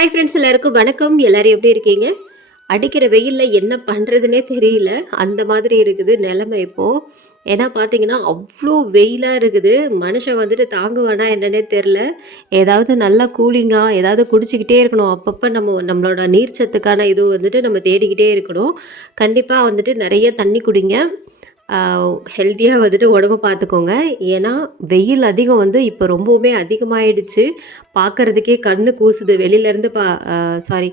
Hi friends, எல்லாருக்கும் வணக்கம். எல்லாரும் எப்படி இருக்கீங்க? அடிக்கிற வெயிலில் என்ன பண்ணுறதுனே தெரியல. அந்த மாதிரி இருக்குது நிலைமை இப்போது. ஏன்னா பார்த்தீங்கன்னா அவ்வளோ வெயிலாக இருக்குது. மனுஷன் வந்துட்டு தாங்குவானா என்னன்னே தெரில. ஏதாவது நல்லா கூலிங்காக ஏதாவது குடிச்சிக்கிட்டே இருக்கணும். அப்பப்போ நம்மளோட நீர்ச்சத்துக்கான இது வந்துட்டு நம்ம தேடிக்கிட்டே இருக்கணும். கண்டிப்பாக வந்துட்டு நிறைய தண்ணி குடிங்க. ஹெல்த்தியாக வந்துட்டு உடம்பு பார்த்துக்கோங்க. ஏன்னா வெயில் அதிகம் வந்து இப்போ ரொம்பவுமே அதிகமாகிடுச்சு. பார்க்குறதுக்கே கண்ணு கூசுது. வெளியிலேருந்து சாரி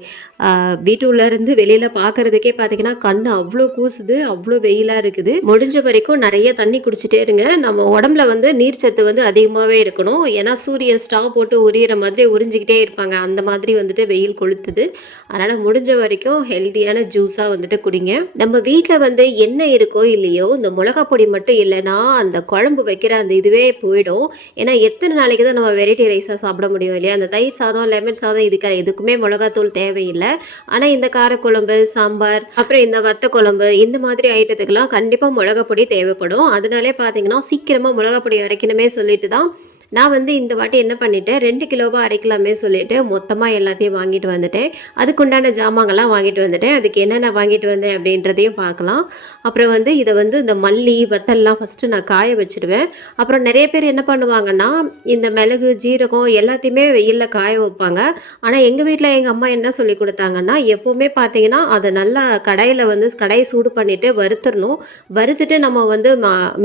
வீட்டுள்ளேருந்து வெளியில் பார்க்குறதுக்கே பார்த்தீங்கன்னா கண்ணு அவ்வளோ கூசுது, அவ்வளோ வெயிலாக இருக்குது. முடிஞ்ச வரைக்கும் நிறைய தண்ணி குடிச்சிட்டே இருங்க. நம்ம உடம்புல வந்து நீர்ச்சத்து வந்து அதிகமாகவே இருக்கணும். ஏன்னா சூரியன் ஸ்டாவ் போட்டு உரியிற மாதிரி உறிஞ்சிக்கிட்டே இருப்பாங்க. அந்த மாதிரி வந்துட்டு வெயில் கொளுத்துது. அதனால் முடிஞ்ச வரைக்கும் ஹெல்த்தியான ஜூஸாக வந்துட்டு குடிங்க. நம்ம வீட்டில் வந்து என்ன இருக்கோ இல்லையோ இந்த மிளகா பொடி மட்டும் இல்லைன்னா அந்த குழம்பு வைக்கிற அந்த இதுவே போயிடும். ஏன்னா எத்தனை நாளைக்கு தான் நம்ம வெரைட்டி ரைஸாக சாப்பிட முடியும் இல்லையா? அந்த தயிர் சாதம், லெமன் சாதம் எதுக்குமே மிளகாத்தூள் தேவையில்லை. ஆனால் இந்த காரக்குழம்பு, சாம்பார், அப்புறம் இந்த வத்த குழம்பு, இந்த மாதிரி ஐட்டத்துக்கெல்லாம் கண்டிப்பாக மிளகா பொடி தேவைப்படும். அதனாலே பார்த்தீங்கன்னா சீக்கிரமாக மிளகா பொடி அரைக்கணுமே சொல்லிட்டு தான் நான் வந்து இந்த வாட்டி என்ன பண்ணிட்டேன், 2 கிலோவாக அரைக்கலாமே சொல்லிட்டு மொத்தமாக எல்லாத்தையும் வாங்கிட்டு வந்துட்டேன். அதுக்குண்டான ஜாமான்கள்லாம் வாங்கிட்டு வந்துட்டேன். அதுக்கு என்னென்ன வாங்கிட்டு வந்தேன் அப்படின்றதையும் பார்க்கலாம். அப்புறம் வந்து இதை வந்து இந்த மல்லி வத்தல்லாம் ஃபஸ்ட்டு நான் காய வச்சுடுவேன். அப்புறம் நிறைய பேர் என்ன பண்ணுவாங்கன்னா இந்த மிளகு, ஜீரகம் எல்லாத்தையுமே வெயிலில் காய வைப்பாங்க. ஆனால் எங்கள் வீட்டில் எங்கள் அம்மா என்ன சொல்லி கொடுத்தாங்கன்னா, எப்போவுமே பார்த்தீங்கன்னா அதை நல்லா கடையில் வந்து கடையை சூடு பண்ணிவிட்டு வறுத்துடணும். வறுத்துட்டு நம்ம வந்து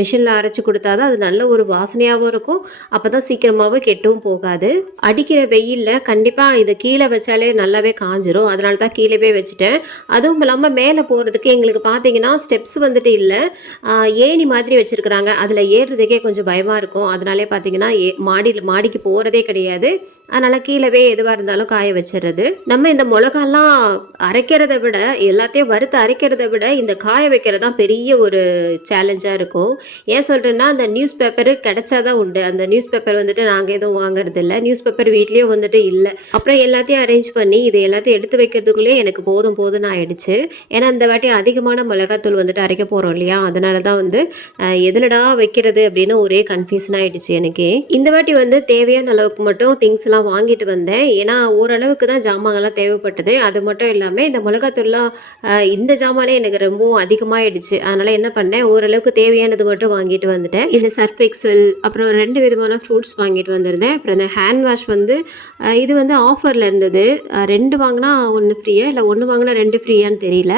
மிஷினில் அரைச்சி கொடுத்தா தான் அது நல்ல ஒரு வாசனையாகவும் இருக்கும். அப்போ தான் சீக்கிரமாகவே கெட்டும் போகாது. அடிக்கிற வெயிலில் கண்டிப்பாக இதை கீழே வச்சாலே நல்லாவே காஞ்சிரும். அதனால தான் கீழே வச்சுட்டேன். அதுவும் இல்லாமல் மேலே போகிறதுக்கு எங்களுக்கு பார்த்தீங்கன்னா ஸ்டெப்ஸ் வந்துட்டு இல்லை, ஏணி மாதிரி வச்சுருக்குறாங்க. அதில் ஏறுறதுக்கே கொஞ்சம் பயமாக இருக்கும். அதனாலே பார்த்தீங்கன்னா மாடிக்கு போகிறதே கிடையாது. அதனால் கீழே எதுவாக இருந்தாலும் காய வச்சிடுறது. நம்ம இந்த மிளகாலாம் அரைக்கிறத விட, எல்லாத்தையும் வறுத்து அரைக்கிறத விட இந்த காய வைக்கிறது தான் பெரிய ஒரு சேலஞ்சாக இருக்கும். ஏன் சொல்கிறேன்னா அந்த நியூஸ் பேப்பரு கிடைச்சாதான் உண்டு. அந்த நியூஸ் பேப்பர் வந்துட்டு நாங்கள் எதுவும் வாங்குறது இல்லை. நியூஸ் பேப்பர் வீட்லேயும் வந்துட்டு இல்லை. அப்புறம் எல்லாத்தையும் அரேஞ்ச் பண்ணி இது எல்லாத்தையும் எடுத்து வைக்கிறதுக்குள்ளேயே எனக்கு போதும்னு ஆயிடுச்சு. ஏன்னா இந்த வாட்டி அதிகமான மிளகாத்தூள் வந்துட்டு அரைக்க போகிறோம் இல்லையா? அதனால தான் வந்து எதுலடா வைக்கிறது அப்படின்னு ஒரே கன்ஃபியூஷன் ஆகிடுச்சு எனக்கு. இந்த வாட்டி வந்து தேவையான அளவுக்கு மட்டும் திங்ஸ்லாம் வாங்கிட்டு வந்தேன். ஏன்னா ஓரளவுக்கு தான் ஜாமான்லாம் தேவைப்பட்டது. அது மட்டும் இல்லாமல் இந்த மிளகாத்தூள்லாம் இந்த ஜாமானே எனக்கு ரொம்பவும் அதிகமாகிடுச்சு. அதனால் என்ன பண்ணேன், ஓரளவுக்கு தேவையானது மட்டும் வாங்கிட்டு வந்துட்டேன். இந்த சர்ஃப் எக்ஸல், அப்புறம் 2 விதமான ஃப்ரூட்ஸ் வாங்கிட்டு வந்திருந்தேன். அப்புறம் இந்த ஹேண்ட் வாஷ் வந்து இது வந்து ஆஃபரில் இருந்தது. 2 வாங்கினா 1 ஃப்ரீயா இல்லை 1 வாங்கினா 2 ஃப்ரீயான்னு தெரியல.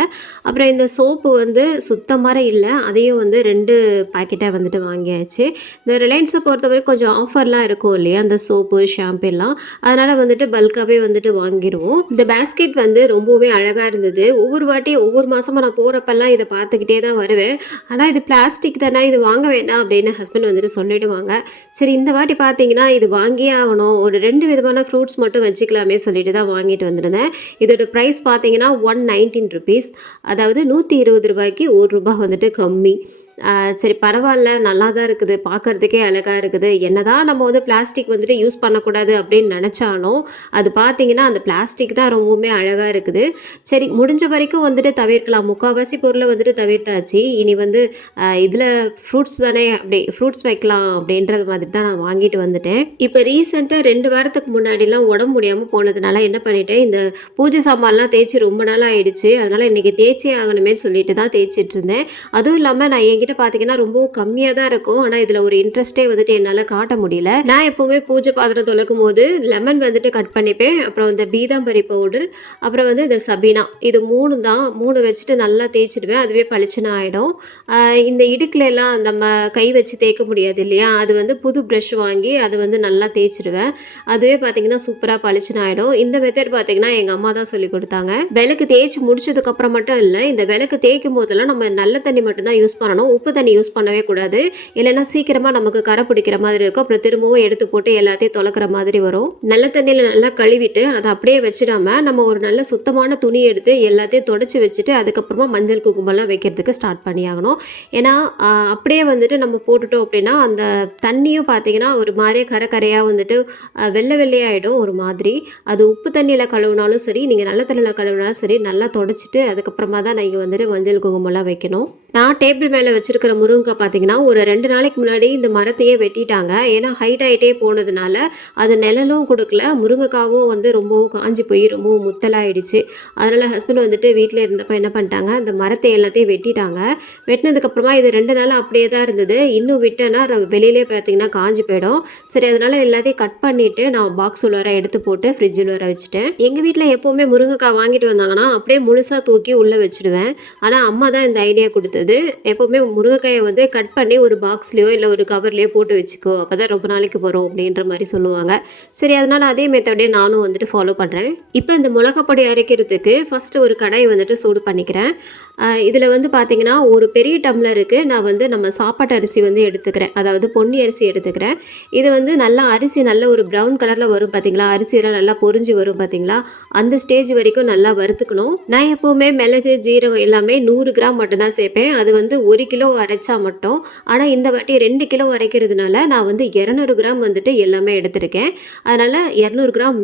அப்புறம் இந்த சோப்பு வந்து சுத்தமாக இல்லை, அதையும் வந்து 2 பாக்கெட்டாக வந்துட்டு வாங்கியாச்சு. இந்த ரிலையன்ஸை பொறுத்தவரைக்கும் கொஞ்சம் ஆஃபர்லாம் இருக்கும் இல்லையா, அந்த சோப்பு ஷாம்பு எல்லாம். அதனால் வந்துட்டு பல்காகவே வந்துட்டு வாங்கிடுவோம். இந்த பேஸ்கெட் வந்து ரொம்பவே அழகாக இருந்தது. ஒவ்வொரு வாட்டி ஒவ்வொரு மாதமாக நான் போகிறப்பெல்லாம் இதை பார்த்துக்கிட்டே தான் வருவேன். ஆனால் இது பிளாஸ்டிக் தானே, இது வாங்க வேண்டாம் அப்படின்னு ஹஸ்பண்ட் வந்துட்டு சொல்லிவிடுவாங்க. சரி இந்த வாட்டி பார்த்தீங்கன்னா இது வாங்கியே ஆகணும், ஒரு 2 விதமான ஃப்ரூட்ஸ் மட்டும் வச்சுக்கலாமே சொல்லிட்டு தான் வாங்கிட்டு வந்திருந்தேன். இதோட ப்ரைஸ் பார்த்தீங்கன்னா 119 ருபீஸ், அதாவது 120 ரூபாய்க்கு ₹1 வந்துட்டு கம்மி. சரி பரவாயில்ல, நல்லா தான் இருக்குது, பார்க்குறதுக்கே அழகாக இருக்குது. என்னதான் நம்ம வந்து பிளாஸ்டிக் வந்துட்டு யூஸ் பண்ணக்கூடாது அப்படின்னு நினச்சாலும் அது பார்த்திங்கன்னா அந்த பிளாஸ்டிக் தான் ரொம்பவுமே அழகாக இருக்குது. சரி முடிஞ்ச வரைக்கும் வந்துட்டு தவிர்க்கலாம். முக்கால்வாசி பொருளை வந்துட்டு தவிர்த்தாச்சு. இனி வந்து இதில் ஃப்ரூட்ஸ் தானே, அப்படி ஃப்ரூட்ஸ் வைக்கலாம் அப்படின்றது மாதிரி தான் நான் வாங்கிட்டு வந்துட்டேன். இப்போ ரீசெண்டாக 2 வாரத்துக்கு முன்னாடிலாம் உடம்பு முடியாமல் போனதுனால என்ன பண்ணிட்டேன், இந்த பூஜை சாமான்லாம் தேய்ச்சி ரொம்ப நாள் ஆகிடுச்சு. அதனால் இன்றைக்கி தேய்ச்சே ஆகணுமே சொல்லிட்டு தான் தேய்ச்சிட்டு இருந்தேன். அதுவும் இல்லாமல் நான் என்கிட்ட பார்த்தீங்கன்னா ரொம்ப கம்மியாக தான் இருக்கும். ஆனால் இதில் ஒரு இன்ட்ரெஸ்ட்டே வந்துட்டு என்னால் காட்ட முடியல. நான் எப்போவுமே பூஜை பாத்திரம் துலக்கும் போது லெமன் வந்துட்டு கட் பண்ணிப்பேன். அப்புறம் இந்த பீதாம்பரி பவுடர், அப்புறம் வந்து இந்த சபீனா, இது 3 தான். 3 வச்சுட்டு நல்லா தேய்ச்சிடுவேன். அதுவே பளிச்சுன்னு ஆகிடும். இந்த இடுக்கில் எல்லாம் நம்ம கை வச்சு தேய்க்க முடியாது இல்லையா, அது வந்து புது ப்ரஷ் வாங்கி அது வந்து நல்லா தேய்ச்சிடுவேன். அதுவே பார்த்தீங்கன்னா சூப்பராக பளிச்சுன்னு ஆகிடும். இந்த மெத்தட் பார்த்தீங்கன்னா எங்கள் அம்மா தான் சொல்லி கொடுத்தாங்க. விளக்கு தேய்ச்சி முடிச்சதுக்கப்புறம் மட்டும் இல்லை, இந்த விளக்கு தேய்க்கும் போதெல்லாம் நம்ம நல்ல தண்ணி மட்டும்தான் யூஸ் பண்ணணும். உப்பு தண்ணி யூஸ் பண்ணவே கூடாது. இல்லைன்னா சீக்கிரமாக நமக்கு கரை பிடிக்கிற மாதிரி இருக்கும். அப்புறம் திரும்பவும் எடுத்து போட்டு எல்லாத்தையும் தொலைக்கிற மாதிரி வரும். நல்ல தண்ணியில் நல்லா கழுவிட்டு அதை அப்படியே வச்சிடாம நம்ம ஒரு நல்ல சுத்தமான துணி எடுத்து எல்லாத்தையும் தொடச்சி வச்சுட்டு அதுக்கப்புறமா மஞ்சள் குங்குமம்லாம் வைக்கிறதுக்கு ஸ்டார்ட் பண்ணியாகணும். ஏன்னா அப்படியே வந்துட்டு நம்ம போட்டுட்டோம் அப்படின்னா அந்த தண்ணியும் பார்த்தீங்கன்னா ஒரு மாதிரியே கரையாக வந்துட்டு வெள்ளையாகிடும் ஒரு மாதிரி. அது உப்பு தண்ணியில் கழுவினாலும் சரி, நீங்கள் நல்ல தண்ணியில் கழுவினாலும் சரி, நல்லா தொடச்சிட்டு அதுக்கப்புறமா தான் நீங்கள் வந்துட்டு மஞ்சள் குங்குமம்லாம் வைக்கணும். நான் டேபிள் மேலே வச்சிருக்கிற முருங்கைக்காய் பார்த்தீங்கன்னா, ஒரு 2 நாளைக்கு முன்னாடி இந்த மரத்தையே வெட்டிட்டாங்க. ஏன்னா ஹைட் ஆயிட்டே போனதுனால, அது நிழலும் குடுக்கல. முருங்கைக்காவும் வந்து ரொம்பவும் காஞ்சு போய் ரொம்பவும் முத்தலாயிடுச்சு. அதனால ஹஸ்பண்ட் வந்துட்டு வீட்ல இருந்தப்ப என்ன பண்ணிட்டாங்க, அந்த மரத்தை எல்லாத்தையும் வெட்டிட்டாங்க. வெட்டினதுக்கப்புறமா இது 2 நாள் அப்படியே தான் இருந்தது. இன்னும் விட்டேன்னா வெளியிலே பார்த்தீங்கன்னா காஞ்சு போயிடும். சரி அதனால எல்லாத்தையும் கட் பண்ணிட்டு நான் பாக்ஸ் உள்ளார எடுத்து போட்டு ஃப்ரிட்ஜில் வர வச்சுட்டேன். எங்க வீட்ல எப்பவுமே முருங்கைக்காய் வாங்கிட்டு வந்தாங்கன்னா, அப்படியே முழுசா தூக்கி உள்ள வச்சுடுவேன். ஆனா அம்மா தான் இந்த ஐடியா குடுத்தது. எப்பவுமே முருங்கைக்காய வந்து கட் பண்ணி ஒரு பாக்ஸ்லயோ இல்ல ஒரு கவர்லயோ போட்டு வச்சுக்கோ. அப்பதான் ரொம்ப நாளைக்கு வரும் அப்படின்ற மாரி சொல்லுவாங்க. சரி அதனால அதே மெத்தடே நானும் வந்துட்டு ஃபாலோ பண்றேன். இப்போ இந்த மிளகாய் பொடி அரைக்கிறதுக்கு ஃபர்ஸ்ட் ஒரு கடாய் வந்துட்டு சூடு பண்ணிக்கிறேன். இதுல வந்து பார்த்தீங்கன்னா, ஒரு பெரிய டம்ளருக்கு நான் வந்து நம்ம சாப்பாட்டு அரிசி வந்து எடுத்துக்கிறேன். அதாவது பொன்னி அரிசி எடுத்துக்கிறேன். இது வந்து நல்லா அரிசி நல்ல ஒரு ப்ரவுன் கலர்ல வரும் பார்த்தீங்களா? அரிசியெல்லாம் நல்லா பொரிஞ்சு வரும் பார்த்தீங்களா? அந்த ஸ்டேஜ் வரைக்கும் நல்லா வறுத்துக்கணும். நான் எப்பவுமே மிளகு, ஜீரகம் எல்லாமே 100 கிராம் மட்டும் தான் சேர்ப்பேன். அது வந்து 1 கிலோ அரைச்சா மட்டும். ஆனா இந்த வாட்டி 2 கிலோ அரைக்கிறதுனால நான் வந்து 200 கிராம் வந்துட்டு எல்லாமே எடுத்திருக்கேன். அதனால 200 கிராம்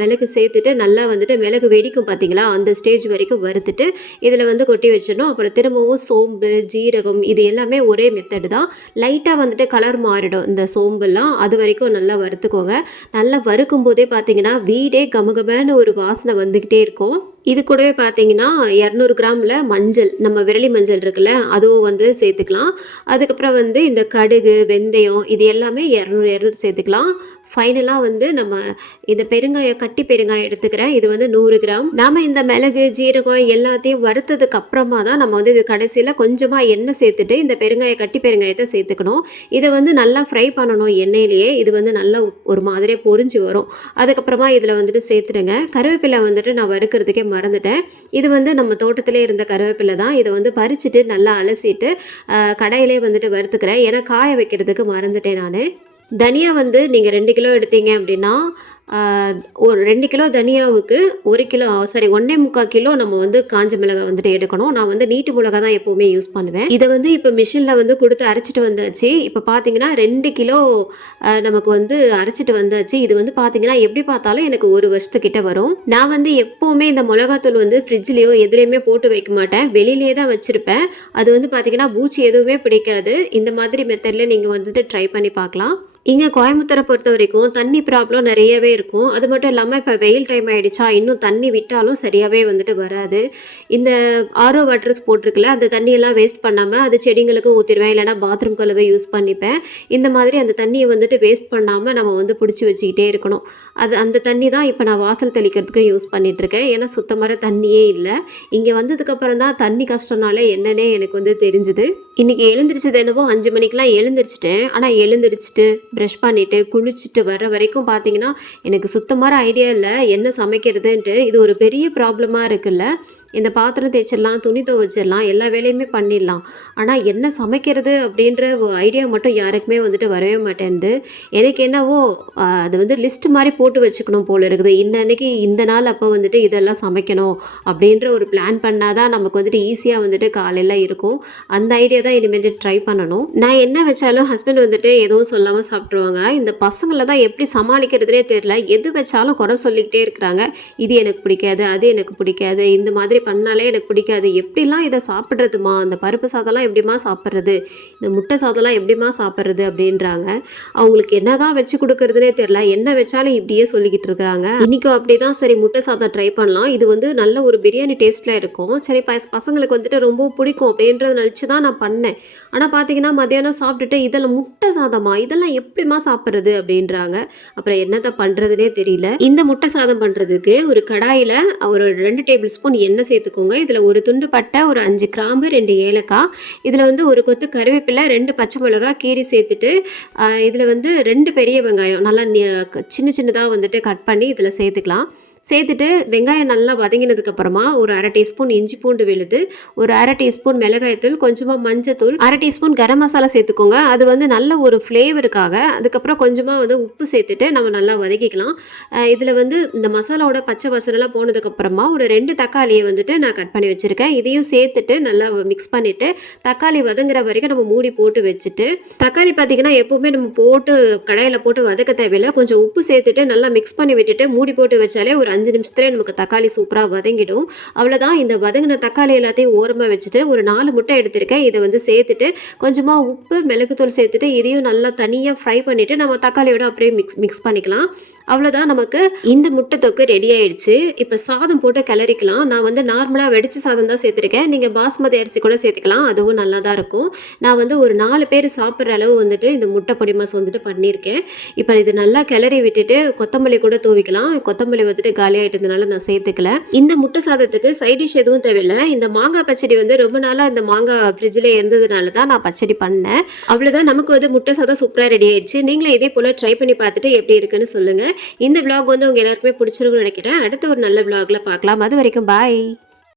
மிளகு சேர்த்துட்டு நல்லா வந்துட்டு மிளகு வெடிக்கும் பார்த்தீங்களா? அந்த ஸ்டேஜ் வரைக்கும் வறுத்துட்டு இதில் வந்து கொட்டி வச்சிடணும். அப்புறம் திரும்பவும் சோம்பு, ஜீரகம் இது எல்லாமே ஒரே மெத்தடு தான். லைட்டாக வந்துட்டு கலர் மாறிடும் இந்த சோம்புலாம். அது வரைக்கும் நல்லா வறுத்துக்கோங்க. நல்லா வறுக்கும் போதே பார்த்தீங்கன்னா வீடே கமகமன்னு ஒரு வாசனை வந்துக்கிட்டே இருக்கும். இது கூடவே பார்த்தீங்கன்னா 200 கிராமில் மஞ்சள், நம்ம விரலி மஞ்சள் இருக்குல்ல, அதுவும் வந்து சேர்த்துக்கலாம். அதுக்கப்புறம் வந்து இந்த கடுகு, வெந்தயம் இது எல்லாமே 200 சேர்த்துக்கலாம். ஃபைனலாக வந்து நம்ம இந்த பெருங்காயம், கட்டி பெருங்காயம் எடுத்துக்கிறேன். இது வந்து 100 கிராம். நாம் இந்த மிளகு, ஜீரகம் எல்லாத்தையும் வறுத்ததுக்கு அப்புறமா தான் நம்ம வந்து இது கடைசியில் கொஞ்சமாக எண்ணெய் சேர்த்துட்டு இந்த கட்டி பெருங்காயத்தை சேர்த்துக்கணும். இதை வந்து நல்லா ஃப்ரை பண்ணணும் எண்ணெயிலேயே. இது வந்து நல்லா ஒரு மாதிரியே பொரிஞ்சு வரும். அதுக்கப்புறமா இதில் வந்துட்டு சேர்த்துடுங்க. கருவேப்பிலை வந்துட்டு நான் வறுக்கிறதுக்கே மறந்துட்டேன். இது வந்து நம்ம தோட்டத்திலே இருந்த கருவேப்பிலை தான். இதை வந்து பறிச்சுட்டு நல்லா அலசிட்டு கடையிலே வந்துட்டு வறுத்துக்கிறேன். ஏன்னா காய வைக்கிறதுக்கு மறந்துட்டேன் நான். தனியா வந்து நீங்கள் 2 கிலோ எடுத்தீங்க அப்படின்னா ஒரு 2 கிலோ தனியாவுக்கு 1 கிலோ 1.25 கிலோ நம்ம வந்து காஞ்ச மிளகாய் வந்துட்டு எடுக்கணும். நான் வந்து நீட்டு மிளகா தான் எப்போவுமே யூஸ் பண்ணுவேன். இதை வந்து இப்போ மிஷினில் வந்து கொடுத்து அரைச்சிட்டு வந்தாச்சு. இப்போ பார்த்தீங்கன்னா 2 கிலோ நமக்கு வந்து அரைச்சிட்டு வந்தாச்சு. இது வந்து பார்த்தீங்கன்னா எப்படி பார்த்தாலும் எனக்கு 1 வருஷத்துக்கிட்ட வரும். நான் வந்து எப்போவுமே இந்த மிளகாத்தூள் வந்து ஃப்ரிட்ஜ்லேயோ எதுலேயுமே போட்டு வைக்க மாட்டேன். வெளியிலேயே தான் வச்சுருப்பேன். அது வந்து பார்த்தீங்கன்னா பூச்சி எதுவுமே பிடிக்காது. இந்த மாதிரி மெத்தடில் நீங்கள் வந்துட்டு ட்ரை பண்ணி பார்க்கலாம். இங்கே கோயம்புத்தூரை பொறுத்த வரைக்கும் தண்ணி ப்ராப்ளம் நிறையவே இருக்கும். அது மட்டும் இல்லாமல் இப்போ வெயில் டைம் ஆகிடுச்சா இன்னும் தண்ணி விட்டாலும் சரியாகவே வந்துட்டு வராது. இந்த ஆரோ வாட்டர்ஸ் போட்டிருக்குல்ல, அந்த தண்ணியெல்லாம் வேஸ்ட் பண்ணாமல் அது செடிங்களுக்கு ஊற்றிடுவேன். இல்லைனா பாத்ரூம் கழுவை யூஸ் பண்ணிப்பேன். இந்த மாதிரி அந்த தண்ணியை வந்துட்டு வேஸ்ட் பண்ணாமல் நம்ம வந்து பிடிச்சி வச்சுக்கிட்டே இருக்கணும். அந்த தண்ணி தான் இப்போ நான் வாசல் தெளிக்கிறதுக்கும் யூஸ் பண்ணிகிட்ருக்கேன். ஏன்னா சுத்தமாக தண்ணியே இல்லை. இங்கே வந்ததுக்கப்புறம் தான் தண்ணி கஷ்டம்னாலே என்னன்னே எனக்கு வந்து தெரிஞ்சுது. இன்றைக்கி எழுந்திரிச்சது என்னவோ 5 மணிக்கெலாம் எழுந்திரிச்சிட்டேன். ஆனால் எழுந்திரிச்சிட்டு ப்ரஷ் பண்ணிவிட்டு குளிச்சுட்டு வர்ற வரைக்கும் பார்த்தீங்கன்னா எனக்கு சுத்தமாக ஐடியா இல்லை என்ன சமைக்கிறதுன்ட்டு. இது ஒரு பெரிய ப்ராப்ளமாக இருக்குல்ல. இந்த பாத்திரம் தேய்ச்சிடலாம், துணி துவைச்சிடலாம், எல்லா வேலையுமே பண்ணிடலாம். ஆனால் என்ன சமைக்கிறது அப்படின்ற ஐடியா மட்டும் யாருக்குமே வந்துட்டு வரவே மாட்டேன்து. எனக்கு என்னவோ அது வந்து லிஸ்ட் மாதிரி போட்டு வச்சுக்கணும் போல் இருக்குது. இன்னைக்கு இந்த நாள் அப்போ வந்துட்டு இதெல்லாம் சமைக்கணும் அப்படின்ற ஒரு பிளான் பண்ணால் தான் நமக்கு வந்துட்டு ஈஸியாக வந்துட்டு காலையில் இருக்கும். அந்த ஐடியா தான் இனிமேல் ட்ரை பண்ணணும். நான் என்ன வச்சாலும் ஹஸ்பண்ட் வந்துட்டு எதுவும் சொல்லாமல் சாப்பிட்ருவாங்க. இந்த பசங்களை தான் எப்படி சமாளிக்கிறதுனே தெரியல. எது வச்சாலும் குறை சொல்லிக்கிட்டே இருக்கிறாங்க. இது எனக்கு பிடிக்காது, அது எனக்கு பிடிக்காது, இந்த மாதிரி பண்ணாலே எனக்கு பிடிக்காது, எப்படிலாம் இதை சாப்பிட்றதுமா, அந்த பருப்பு சாதம்லாம் எப்படிமா சாப்பிட்றது, இந்த முட்டை சாதம்லாம் எப்படிமா சாப்பிட்றது அப்படின்றாங்க. அவங்களுக்கு என்ன தான் வச்சு கொடுக்கறதுனே தெரியல. என்ன வச்சாலும் இப்படியே சொல்லிக்கிட்டு இருக்காங்க. இன்றைக்கும் அப்படி தான் சரி முட்டை சாதம் ட்ரை பண்ணலாம், இது வந்து நல்ல ஒரு பிரியாணி டேஸ்ட்டில் இருக்கும், சரி பசங்களுக்கு வந்துட்டு ரொம்ப பிடிக்கும் அப்படின்றத நினச்சி தான் நான் பண்ணேன். ஆனால் பார்த்தீங்கன்னா மத்தியானம் சாப்பிட்டுட்டு இதெல்லாம் முட்டை சாதமா, இதெல்லாம் எப்படிமா சாப்பிட்றது அப்படின்றாங்க. அப்புறம் என்னத்தை பண்ணுறதுனே தெரியல. இந்த முட்டை சாதம் பண்ணுறதுக்கு ஒரு கடாயில் ஒரு 2 டேபிள் ஸ்பூன் எண்ணெய் சேர்த்துக்கோங்க. இதில் ஒரு துண்டு பட்டை, ஒரு 5 கிராம்பு, 2 ஏலக்காய், இதில் வந்து ஒரு கொத்து கருவேப்பிலை, 2 பச்சை மிளகாய் கீரி சேர்த்துட்டு இதில் வந்து 2 பெரிய வெங்காயம் நல்லா சின்னதாக வந்துட்டு கட் பண்ணி இதில் சேர்த்துக்கலாம். சேர்த்துட்டு வெங்காயம் நல்லா வதங்கினதுக்கப்புறமா ஒரு 1/2 டீஸ்பூன் இஞ்சி பூண்டு விழுது, ஒரு 1/2 டீஸ்பூன் மிளகாய்த்தூள், கொஞ்சமாக மஞ்சத்தூள், 1/2 டீஸ்பூன் கரம் மசாலா சேர்த்துக்கோங்க. அது வந்து நல்ல ஒரு ஃப்ளேவருக்காக. அதுக்கப்புறம் கொஞ்சமாக வந்து உப்பு சேர்த்துட்டு நம்ம நல்லா வதக்கிக்கலாம். இதில் வந்து இந்த மசாலாவோட பச்சை வாசனைலாம் போனதுக்கப்புறமா ஒரு 2 தக்காளியை வந்துட்டு நான் கட் பண்ணி வச்சுருக்கேன். இதையும் சேர்த்துட்டு நல்லா மிக்ஸ் பண்ணிவிட்டு தக்காளி வதங்குற வரைக்கும் நம்ம மூடி போட்டு வச்சுட்டு, தக்காளி பார்த்திங்கன்னா எப்போவுமே நம்ம போட்டு கடாயில் போட்டு வதக்க தேவையில்லை. கொஞ்சம் உப்பு சேர்த்துட்டு நல்லா மிக்ஸ் பண்ணி விட்டுட்டு மூடி போட்டு வச்சாலே ஒரு 5 நிமிஷத்துலேயே நமக்கு தக்காளி சூப்பராக வதங்கிடும். அவ்வளோதான். இந்த வதங்கின தக்காளி எல்லாத்தையும் ஓரமாக வச்சுட்டு ஒரு 4 முட்டை எடுத்திருக்கேன். இதை வந்து சேர்த்துட்டு கொஞ்சமாக உப்பு மிளகுத்தூள் சேர்த்துட்டு இதையும் நல்லா தனியாக ஃப்ரை பண்ணிவிட்டு நம்ம தக்காளியோட அப்படியே மிக்ஸ் பண்ணிக்கலாம். அவ்வளோதான், நமக்கு இந்த முட்டை தொக்கு ரெடி ஆயிடுச்சு. இப்போ சாதம் போட்டு கிளறிக்கலாம். நான் வந்து நார்மலாக வெடிச்ச சாதம் தான் சேர்த்துருக்கேன். நீங்கள் பாஸ்மதி அரிசி கூட சேர்த்துக்கலாம், அதுவும் நல்லா தான் இருக்கும். நான் வந்து ஒரு 4 பேர் சாப்பிட்ற அளவு வந்துட்டு இந்த முட்டை பொடி மாஸ் வந்துட்டு பண்ணியிருக்கேன். இப்போ இது நல்லா கிளறி விட்டுட்டு கொத்தமல்லி கூட தூவிக்கலாம். கொத்தமல்லி வந்துட்டு காலி ஆகிட்டதுனால நான் சேர்த்துக்கல. இந்த முட்டை சாதத்துக்கு சைட் டிஷ் எதுவும் தேவையில்லை. இந்த மாங்காய் பச்சடி வந்து ரொம்ப நாளாக இந்த மாங்காய் ஃப்ரிட்ஜில் இருந்ததுனால தான் நான் பச்சடி பண்ணேன். அவ்வளோதான், நமக்கு வந்து முட்டை சாதம் சூப்பராக ரெடி ஆயிடுச்சு. நீங்களும் இதே போல் ட்ரை பண்ணி பார்த்துட்டு எப்படி இருக்குன்னு சொல்லுங்கள். இந்த vlog வந்து உங்கள் எல்லாருக்குமே பிடிச்சிருக்குன்னு நினைக்கிறேன். அடுத்த ஒரு நல்ல vlogல பார்க்கலாம். அது வரைக்கும் பாய்.